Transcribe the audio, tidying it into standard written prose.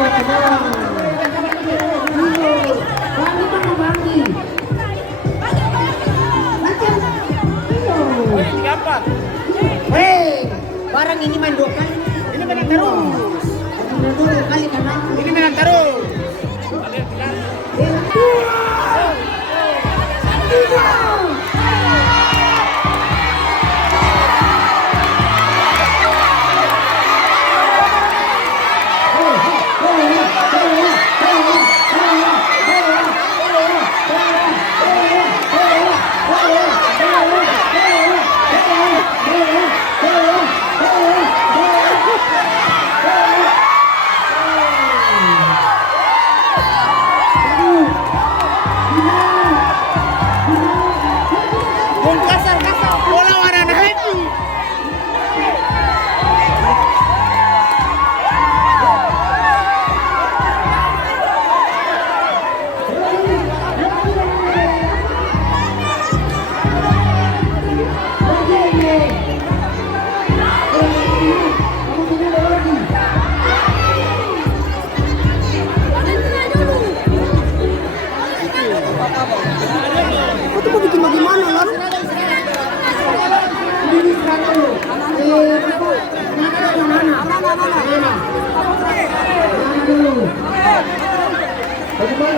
Hei, barang ini main 2 kali. Ini menang terus. Menang 2 kali karena ini menang terus. Kasar bola warna hati. Itu mau bikin bagaimana lah? Bagaimana?